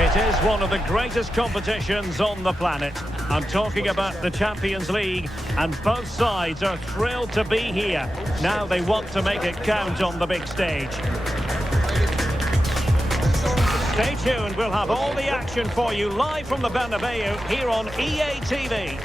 It is one of the greatest competitions on the planet. I'm talking about the Champions League, and both sides are thrilled to be here. Now they want to make it count on the big stage. Stay tuned, we'll have all the action for you live from the Bernabeu here on EA TV.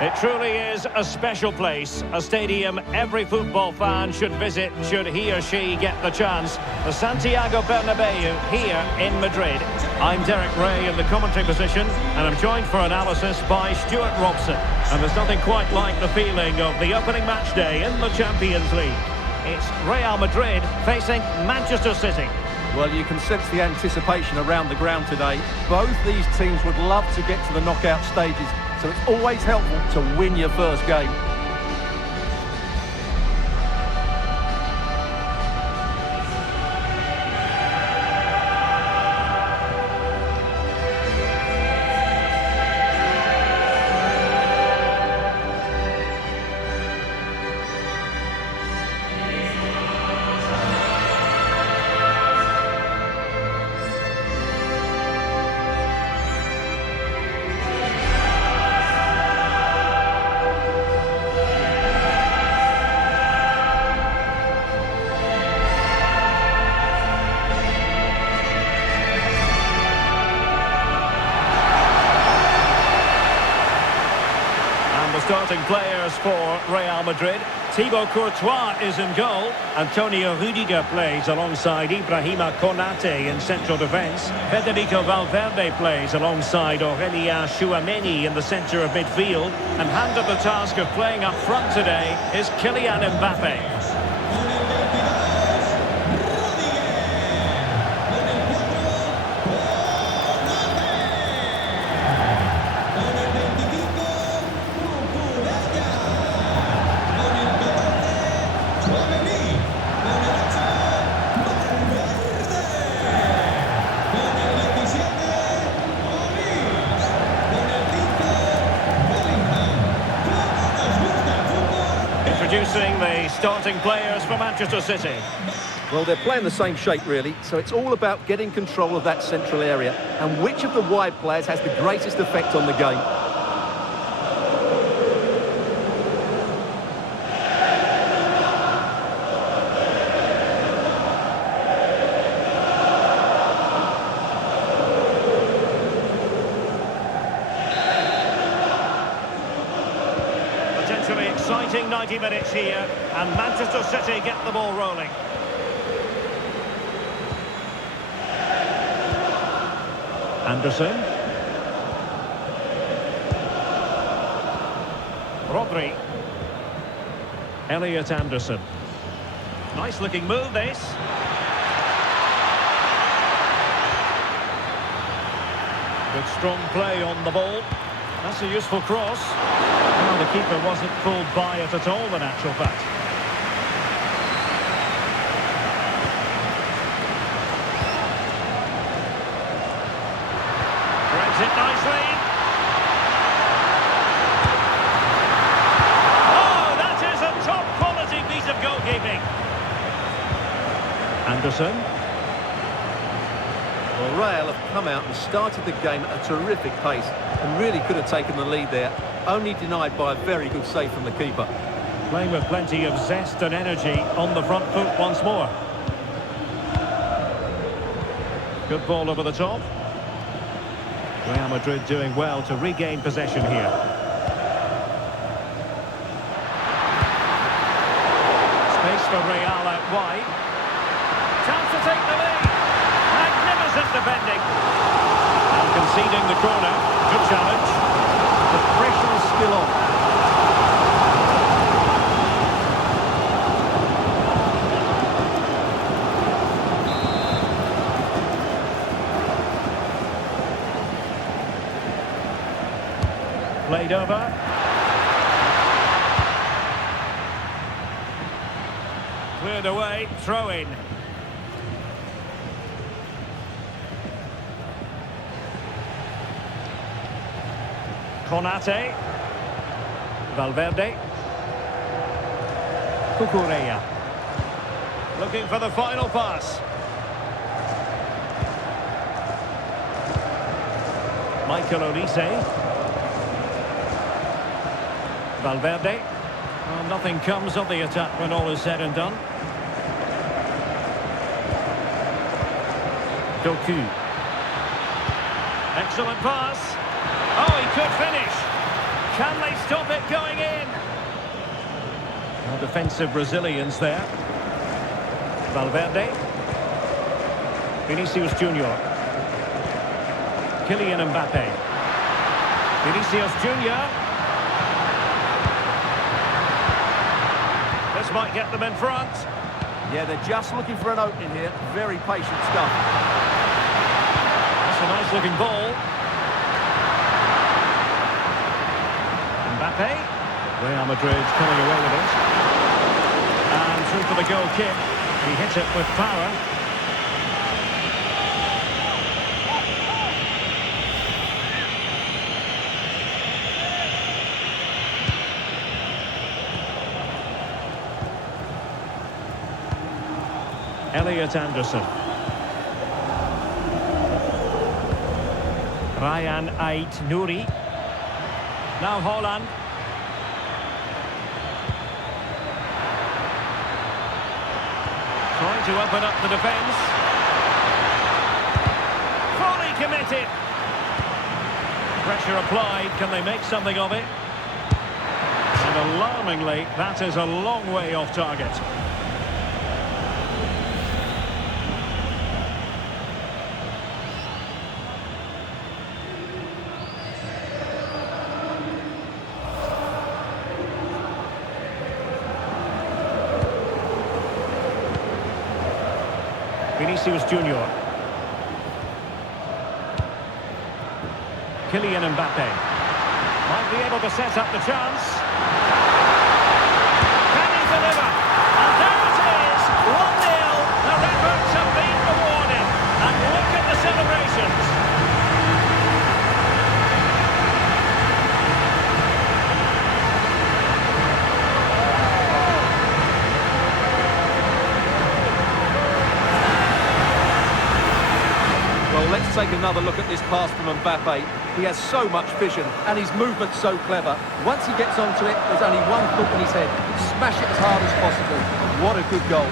It truly is a special place, a stadium every football fan should visit should he or she get the chance. The Santiago Bernabeu here in Madrid. I'm Derek Ray in the commentary position, and I'm joined for analysis by Stuart Robson. And there's nothing quite like the feeling of the opening match day in the Champions League. It's Real Madrid facing Manchester City. Well, you can sense the anticipation around the ground today. Both these teams would love to get to the knockout stages, so it's always helpful to win your first game. Starting players for Real Madrid. Thibaut Courtois is in goal. Antonio Rudiger plays alongside Ibrahima Konate in central defence. Federico Valverde plays alongside Aurélien Tchouameni in the centre of midfield. And handed the task of playing up front today is Kylian Mbappe. Introducing the starting players for Manchester City. Well, they're playing the same shape, really, so it's all about getting control of that central area and which of the wide players has the greatest effect on the game. Exciting 90 minutes here, and Manchester City get the ball rolling. Anderson. Rodri. Elliot Anderson. Nice looking move, this. Good strong play on the ball. That's a useful cross. Well, the keeper wasn't pulled by it at all, in actual fact. Threads it nicely. Oh, that is a top-quality piece of goalkeeping. Anderson. Well, Real have come out and started the game at a terrific pace and really could have taken the lead there, only denied by a very good save from the keeper. Playing with plenty of zest and energy on the front foot once more. Good ball over the top. Real Madrid doing well to regain possession here. Space for Real out wide. Chance to take the lead. Magnificent defending. And conceding the corner. Good challenge. The pressure is still on. Played over. Cleared away. Throw in. Konate. Valverde. Cucurella. Looking for the final pass. Michael Olise. Valverde. Well, nothing comes of the attack when all is said and done. Doku. Excellent pass. Oh, he could finish. Can they stop it going in? Well, defensive resilience there. Valverde. Vinicius Junior. Kylian Mbappe. Vinicius Junior. This might get them in front. Yeah, they're just looking for an opening here. Very patient stuff. That's a nice looking ball. Mbappe. Real Madrid coming away with it. And through for the goal kick. He hits it with power. Elliot Anderson. Ryan Ait-Nouri. Now Haaland. Trying to open up the defence. Fully committed. Pressure applied. Can they make something of it? And alarmingly, that is a long way off target. Vinicius Junior. Kylian Mbappe. Might be able to set up the chance. Can he deliver? And there it is, 1-0. The Redbirds have been rewarded. And look at the celebrations. Well, let's take another look at this pass from Mbappe. He has so much vision and his movement's so clever. Once he gets onto it, there's only one thought in his head. Smash it as hard as possible. What a good goal.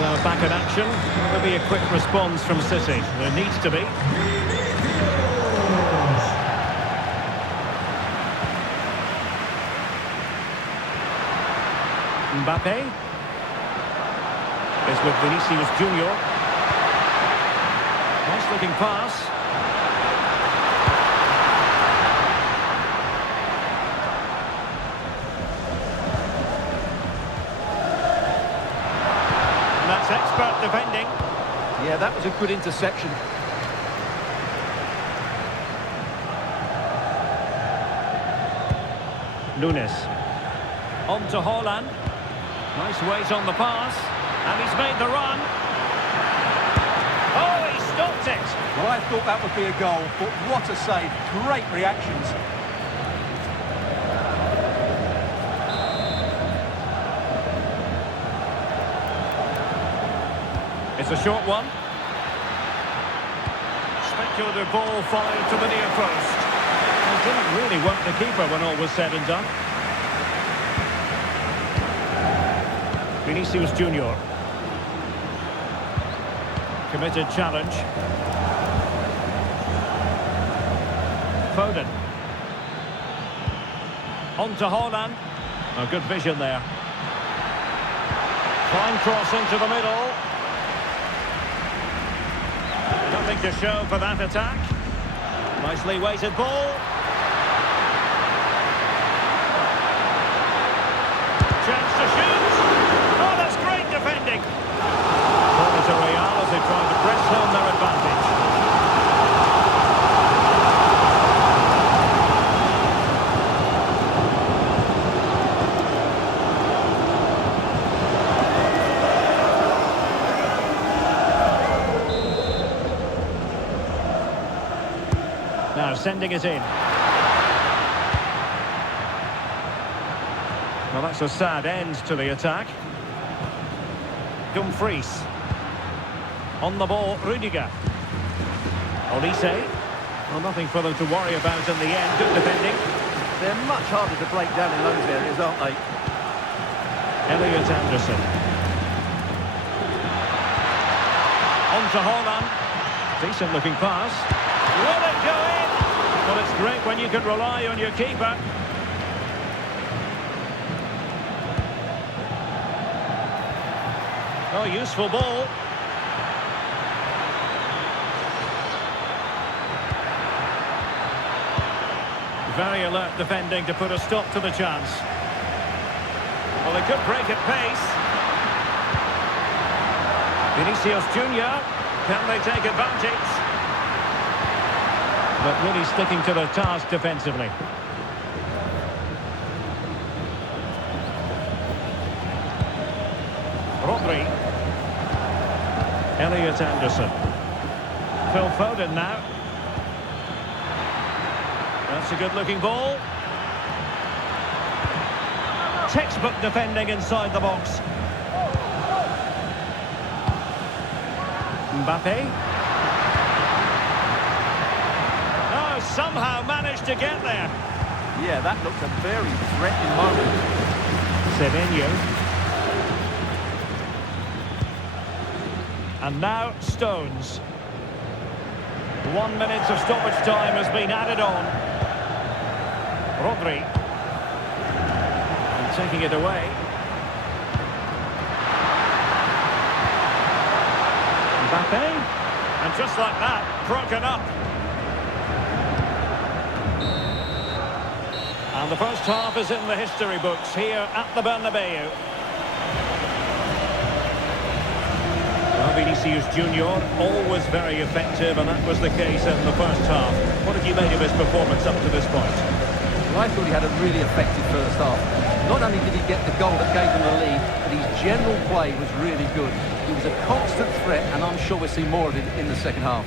So back in action. Will there be a quick response from City? There needs to be. Mbappe is with Vinicius Junior. Nice looking pass. And that's expert defending. Yeah, that was a good interception. Nunes. On to Haaland. Nice weight on the pass, and he's made the run. Oh, he stopped it. Well, I thought that would be a goal, but what a save. Great reactions. It's a short one. Speculative ball fired to the near post. It didn't really work the keeper when all was said and done. Vinicius Junior. Committed challenge. Foden. On to Haaland. A good vision there. Fine cross into the middle. Nothing to show for that attack. Nicely weighted ball. Chance to shoot. Oh, that's great defending. Corner to Real as they try to press home their advantage. Now sending it in. Well, that's a sad end to the attack. Dumfries. On the ball, Rudiger. Olise. Well, nothing for them to worry about in the end. Good defending. They're much harder to break down in those areas, aren't they? Elliot Anderson. On to Haaland. Decent looking pass. Will it go in? Well, it's great when you can rely on your keeper. Oh, useful ball. Very alert defending to put a stop to the chance. Well, they could break at pace. Vinicius Junior. Can they take advantage? But really sticking to the task defensively. Rodri. Elliot Anderson. Phil Foden now. That's a good-looking ball. Textbook defending inside the box. Mbappe. Oh, somehow managed to get there. Yeah, that looked a very threatening moment. Semenyo. And now Stones. 1 minute of stoppage time has been added on. Rodri. And taking it away. Mbappe. And just like that, broken up. And the first half is in the history books here at the Bernabeu. Well, Vinicius Junior, always very effective, and that was the case in the first half. What have you made of his performance up to this point? Well, I thought he had a really effective first half. Not only did he get the goal that gave him the lead, but his general play was really good. He was a constant threat, and I'm sure we'll see more of it in the second half.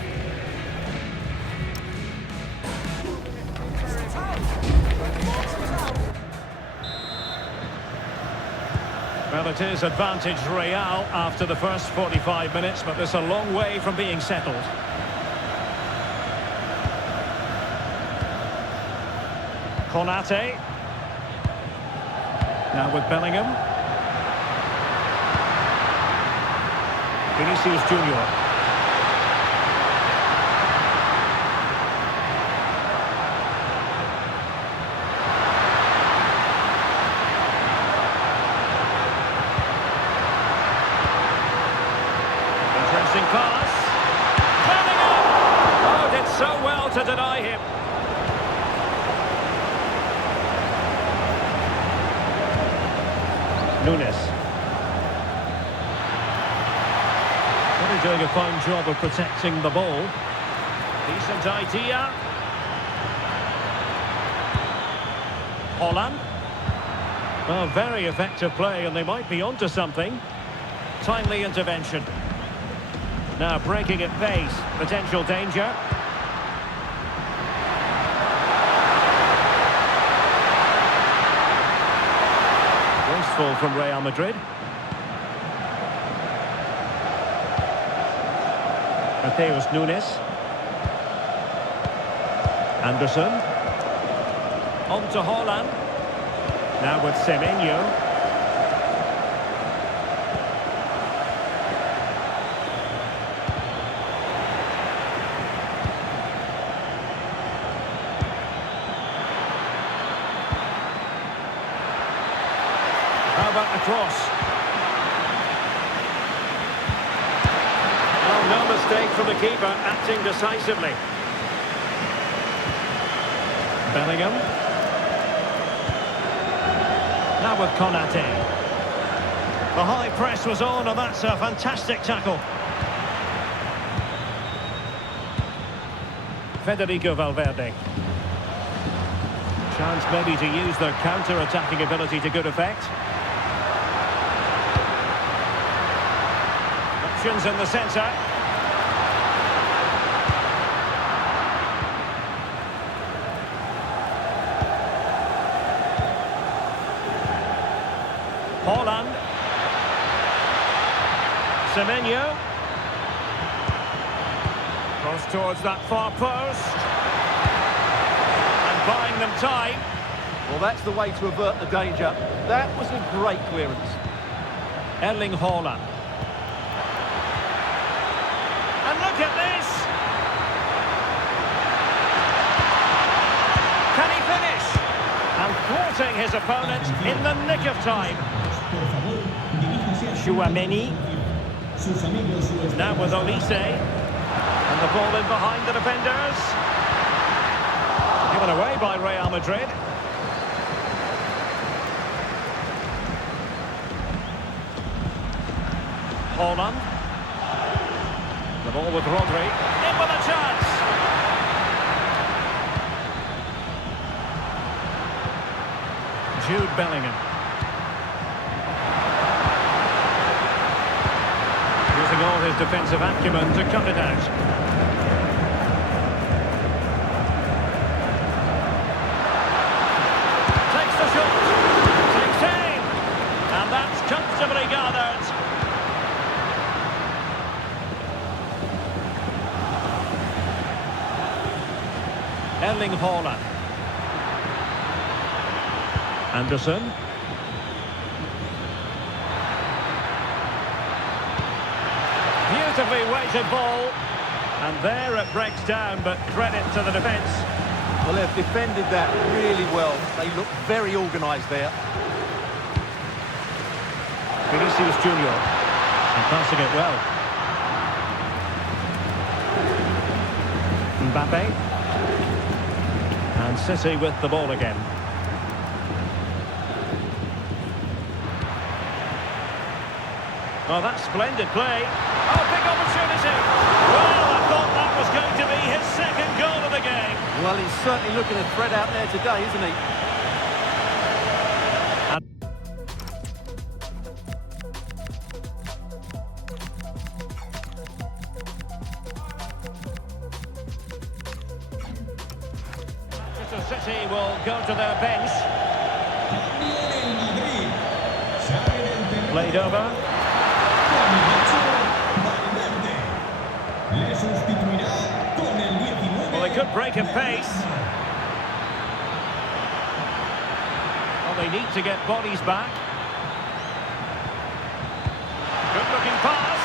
Well, it is advantage Real after the first 45 minutes, but there's a long way from being settled. Konate. Now with Bellingham. Vinicius Junior. Interesting pass. Bellingham! Oh, did so well to deny him. Nunes. Really doing a fine job of protecting the ball. Decent idea. Haaland. Well, very effective play, and they might be onto something. Timely intervention. Now breaking at pace. Potential danger. Wasteful from Real Madrid. Mateus Nunes. Anderson. On to Haaland. Now with Semenyo. How about the cross? Well, no mistake from the keeper, acting decisively. Bellingham. Now with Konate. The high press was on, and that's a fantastic tackle. Federico Valverde. Chance maybe to use their counter-attacking ability to good effect. Options in the centre. Semenyo. Cross towards that far post. And buying them time. Well, that's the way to avert the danger. That was a great clearance. Erling Haaland. And look at this! Can he finish? And thwarting his opponent in the nick of time. Chouameni. Now with Olise. And the ball in behind the defenders. Given away by Real Madrid. Haaland. The ball with Rodri. In with a chance. Jude Bellingham. Using all his defensive acumen to cut it out. Takes the shot. Takes aim. And that's comfortably gathered. Erling Haaland. Anderson. Beautifully weighted ball. And there it breaks down, but credit to the defence. Well, they've defended that really well. They look very organised there. Vinicius Junior. And passing it well. Mbappe. And City with the ball again. Oh, that's splendid play. Oh, big opportunity. Well, I thought that was going to be his second goal of the game. Well, he's certainly looking a threat out there today, isn't he? Manchester City will go to their bench. Played over. Well, they could break in pace. Well, they need to get bodies back. Good-looking pass.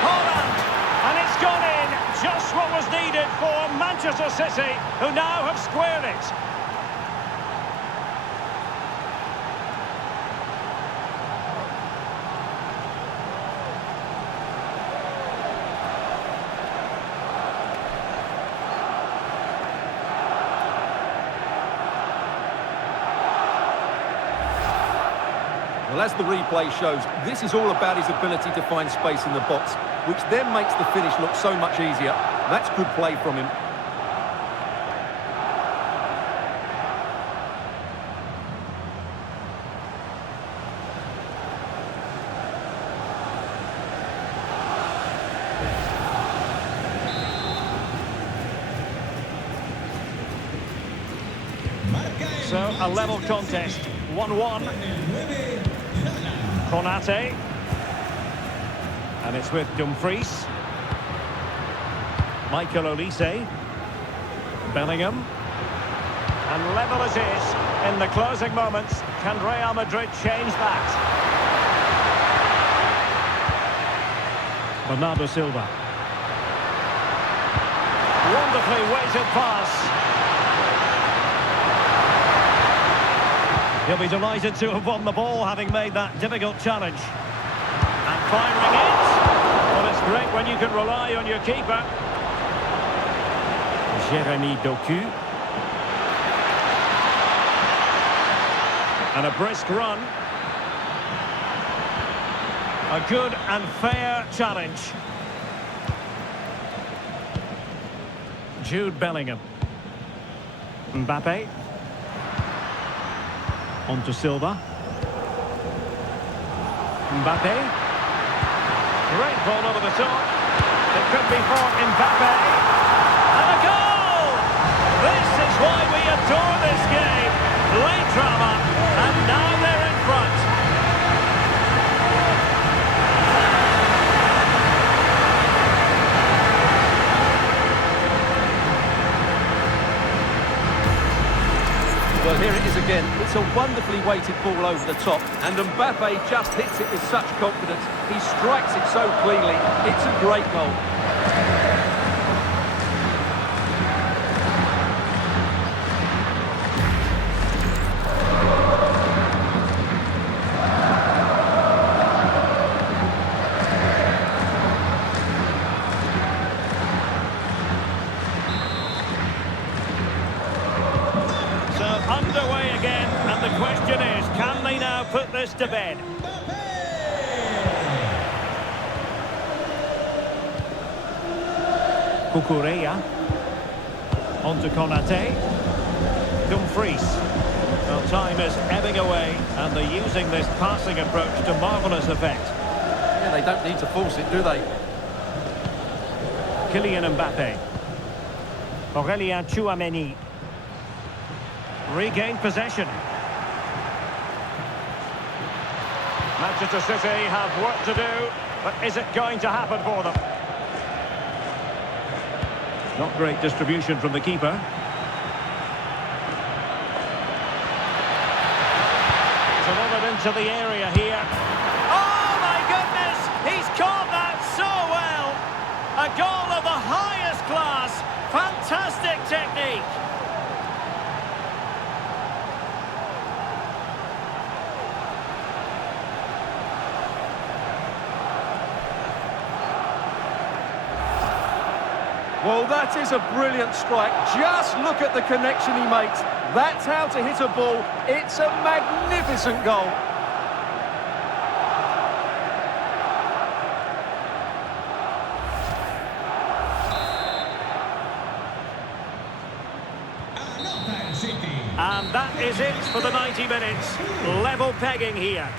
Haaland! And it's gone in. Just what was needed for Manchester City, who now have squared it. Well, as the replay shows, this is all about his ability to find space in the box, which then makes the finish look so much easier. That's good play from him. So, a level contest, 1-1. Konate. And it's with Dumfries. Michael Olise. Bellingham. And level it is in the closing moments. Can Real Madrid change that? Bernardo Silva. Wonderfully weighted pass. He'll be delighted to have won the ball, having made that difficult challenge. And firing it. Well, it's great when you can rely on your keeper. Jeremy Doku. And a brisk run. A good and fair challenge. Jude Bellingham. Mbappe. On to Silva. Mbappe. Great ball over the top. It could be for Mbappe. And a goal! This is why we adore this game. Late drama. And now they're in here it is again. It's a wonderfully weighted ball over the top, and Mbappe just hits it with such confidence. He strikes it so cleanly. It's a great goal. Underway again, and the question is, can they now put this to bed? Cucurella. On to Konate. Dumfries. Well, time is ebbing away, and they're using this passing approach to marvellous effect. Yeah, they don't need to force it, do they? Kylian Mbappe. Aurelien Tchouameni. Regained possession. Manchester City have work to do, but is it going to happen for them? Not great distribution from the keeper. Delivered into the area here. Oh my goodness! He's caught that so well! A goal of the highest class. Fantastic technique. Well, that is a brilliant strike. Just look at the connection he makes. That's how to hit a ball. It's a magnificent goal. And that is it for the 90 minutes. Level pegging here.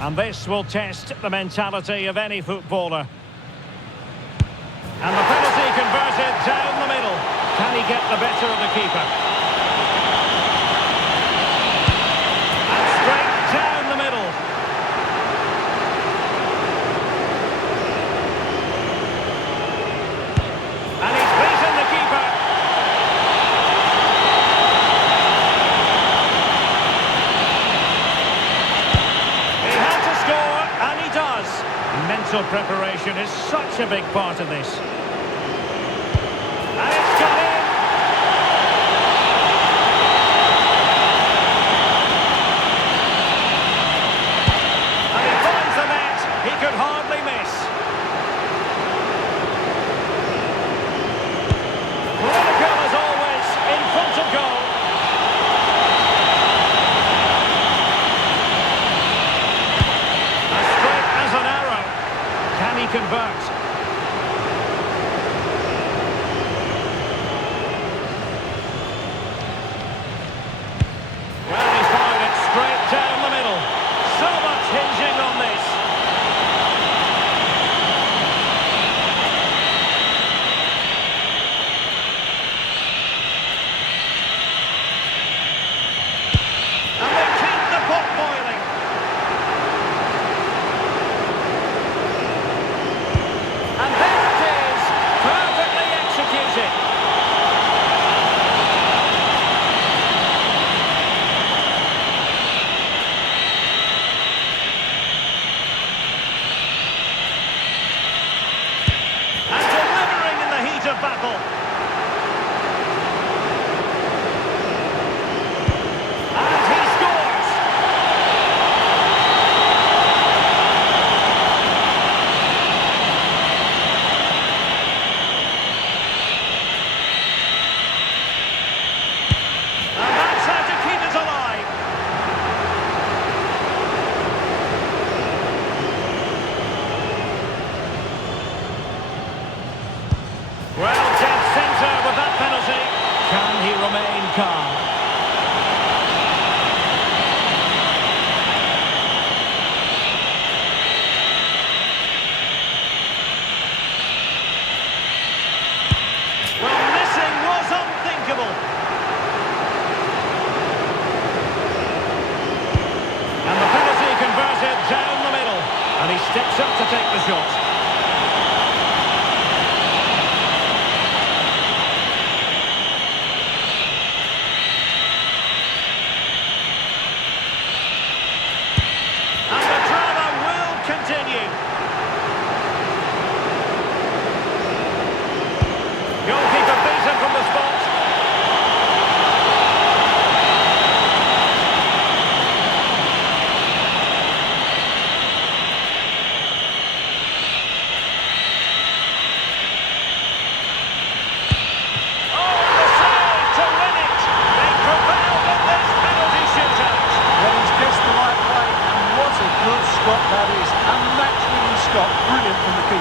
And this will test the mentality of any footballer. And the penalty converted down the middle. Can he get the better of the keeper? And straight down the middle. And he's beaten the keeper. Mental preparation is such a big part of this. And it's got in! And he finds the net. He could hardly miss. Clinical as always, in front of goal. As straight as an arrow. Can he convert? Well, he's fired it straight down the middle. So much hinging on this. And they keep the pot boiling. And there it is, perfectly executed. And delivering in the heat of battle. And he scores. And that's how to keep it alive. Well, dead centre with that penalty. Can he remain calm? Well, missing was unthinkable.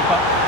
goalkeeper.